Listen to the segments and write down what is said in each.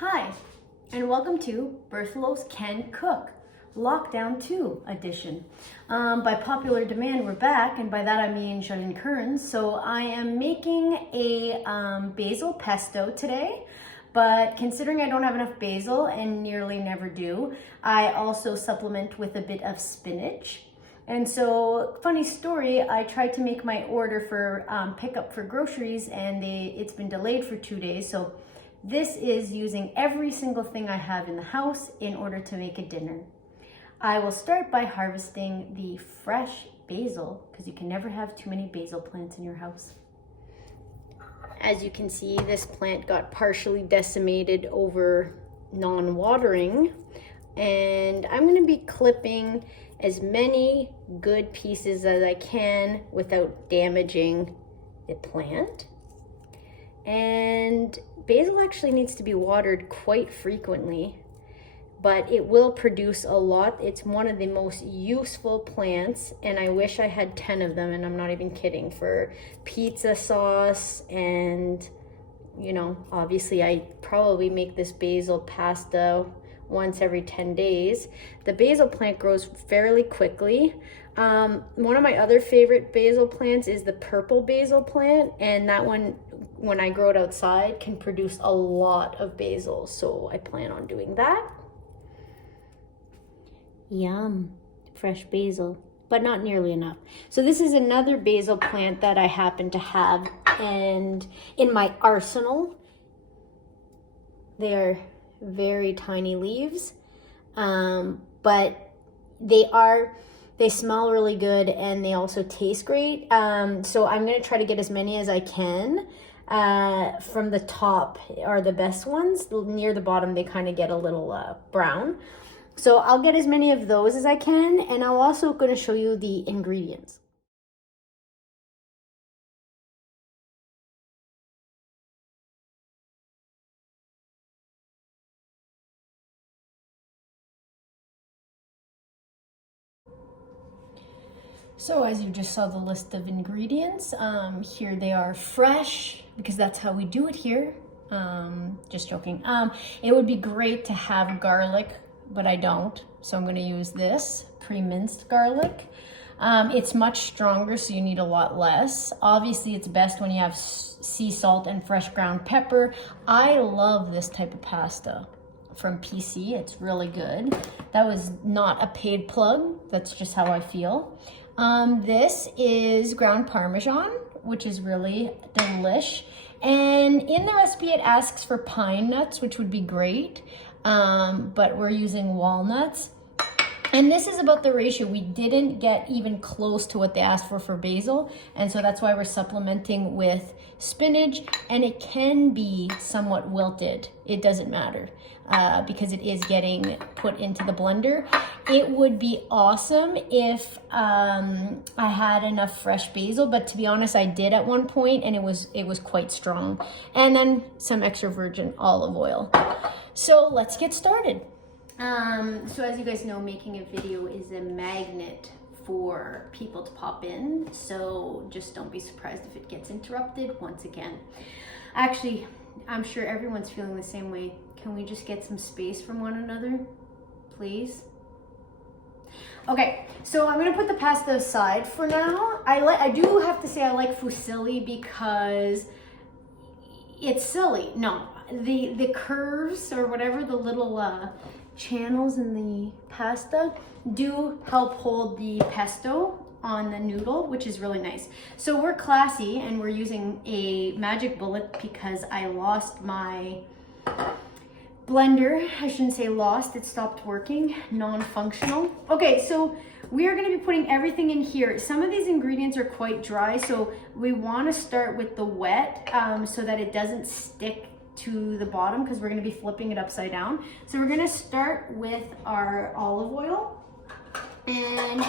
Hi, and welcome to Berthelots Can Cook, Lockdown 2 edition. By popular demand, we're back, and by that I mean Charlene Kearns. So I am making a basil pesto today, but considering I don't have enough basil and nearly never do, I also supplement with a bit of spinach. And so, funny story, I tried to make my order for pickup for groceries and it's been delayed for 2 days. So this is using every single thing I have in the house in order to make a dinner. I will start by harvesting the fresh basil because you can never have too many basil plants in your house. As you can see, this plant got partially decimated over non-watering, and I'm going to be clipping as many good pieces as I can without damaging the plant. And basil actually needs to be watered quite frequently, but it will produce a lot. It's one of the most useful plants, and I wish I had 10 of them, and I'm not even kidding, for pizza sauce. And you know, obviously I probably make this basil pasta once every 10 days. The basil plant grows fairly quickly. One of my other favorite basil plants is the purple basil plant, and that one, when I grow it outside, can produce a lot of basil, so I plan on doing that. Yum, fresh basil, but not nearly enough. So this is another basil plant that I happen to have and in my arsenal. They are very tiny leaves, but they smell really good and they also taste great. So I'm gonna try to get as many as I can. From the top are the best ones. Near the bottom they kind of get a little brown. So I'll get as many of those as I can, and I'm also going to show you the ingredients. So as you just saw the list of ingredients, here they are fresh, because that's how we do it here. Just joking. It would be great to have garlic, but I don't. So I'm going to use this pre-minced garlic. It's much stronger, so you need a lot less. Obviously, it's best when you have sea salt and fresh ground pepper. I love this type of pasta from PC. It's really good. That was not a paid plug. That's just how I feel. This is ground Parmesan, which is really delish. And in the recipe, it asks for pine nuts, which would be great. But we're using walnuts. And this is about the ratio. We didn't get even close to what they asked for basil. And so that's why we're supplementing with spinach. And it can be somewhat wilted. It doesn't matter because it is getting put into the blender. It would be awesome if I had enough fresh basil, but to be honest, I did at one point, and it was quite strong. And then some extra virgin olive oil. So let's get started. So as you guys know, making a video is a magnet for people to pop in. So just don't be surprised if it gets interrupted once again. Actually, I'm sure everyone's feeling the same way. Can we just get some space from one another, please? Okay, so I'm gonna put the pasta aside for now. I do have to say I like fusilli because it's silly. No, the curves or whatever, the little channels in the pasta do help hold the pesto on the noodle, which is really nice. So we're classy and we're using a magic bullet because I lost my blender. I shouldn't say lost, it stopped working, non-functional. Okay, so we are gonna be putting everything in here. Some of these ingredients are quite dry, so we wanna start with the wet so that it doesn't stick to the bottom because we're gonna be flipping it upside down. So we're gonna start with our olive oil, and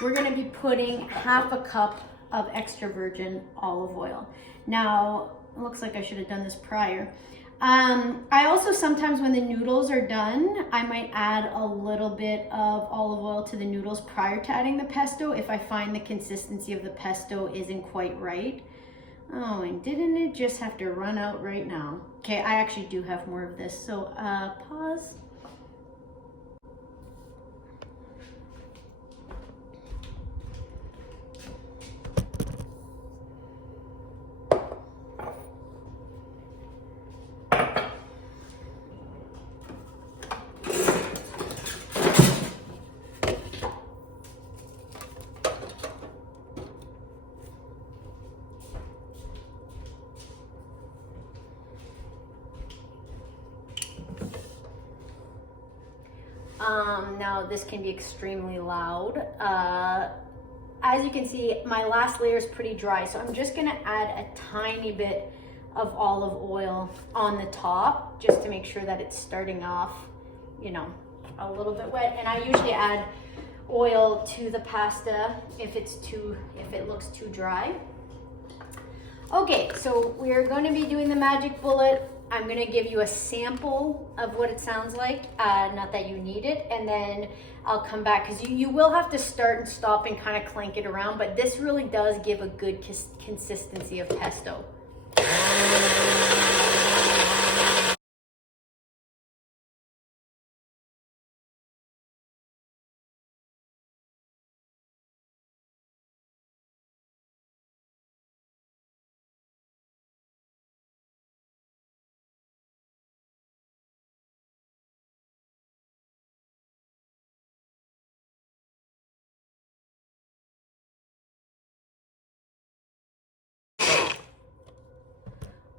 we're gonna be putting half a cup of extra virgin olive oil. Now, it looks like I should have done this prior. I also sometimes when the noodles are done, I might add a little bit of olive oil to the noodles prior to adding the pesto if I find the consistency of the pesto isn't quite right. Oh, and didn't it just have to run out right now? Okay, I actually do have more of this, so pause. Now this can be extremely loud. As you can see, my last layer is pretty dry, so I'm just gonna add a tiny bit of olive oil on the top just to make sure that it's starting off, you know, a little bit wet. And I usually add oil to the pasta if it looks too dry. Okay, so we're going to be doing the magic bullet. I'm going to give you a sample of what it sounds like, not that you need it, and then I'll come back because you will have to start and stop and kind of clank it around, but this really does give a good consistency of pesto.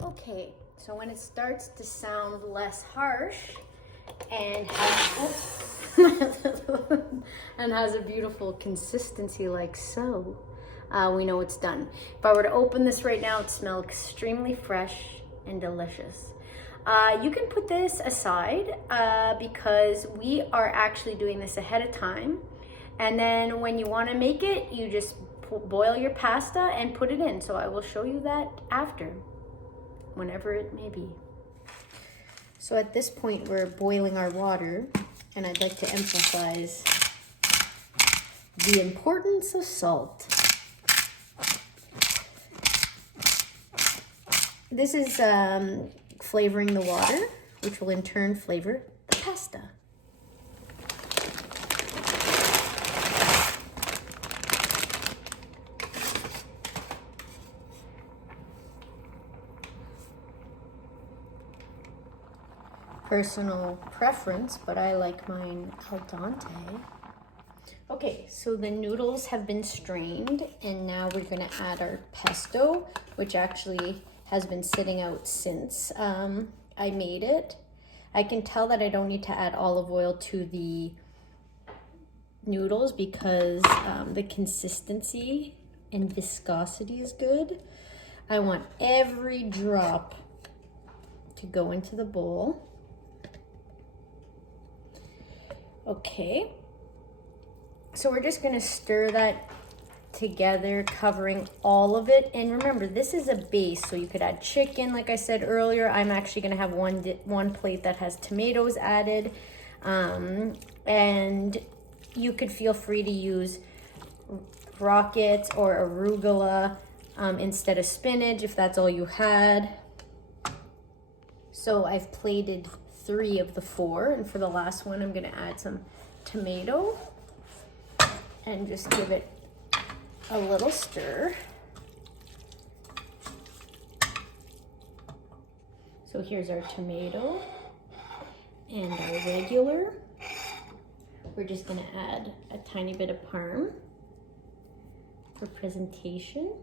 Okay, so when it starts to sound less harsh and has a beautiful consistency like so, we know it's done. If I were to open this right now, it smells extremely fresh and delicious. You can put this aside because we are actually doing this ahead of time. And then when you want to make it, you just boil your pasta and put it in. So I will show you that after, whenever it may be. So at this point, we're boiling our water, and I'd like to emphasize the importance of salt. This is flavoring the water, which will in turn flavor the pasta. Personal preference, but I like mine al dente. Okay, so the noodles have been strained, and now we're gonna add our pesto, which actually has been sitting out since I made it. I can tell that I don't need to add olive oil to the noodles because the consistency and viscosity is good. I want every drop to go into the bowl. Okay, so we're just gonna stir that together, covering all of it. And remember, this is a base, so you could add chicken, like I said earlier. I'm actually gonna have one plate that has tomatoes added. And you could feel free to use rockets or arugula instead of spinach if that's all you had. So I've plated 3 of the 4, and for the last one I'm gonna add some tomato and just give it a little stir. So here's our tomato and our regular. We're just gonna add a tiny bit of parm for presentation,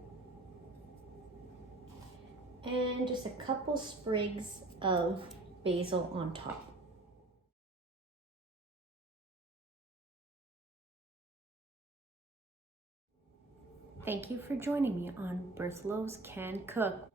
and just a couple sprigs of basil on top. Thank you for joining me on Berthelots Can Cook.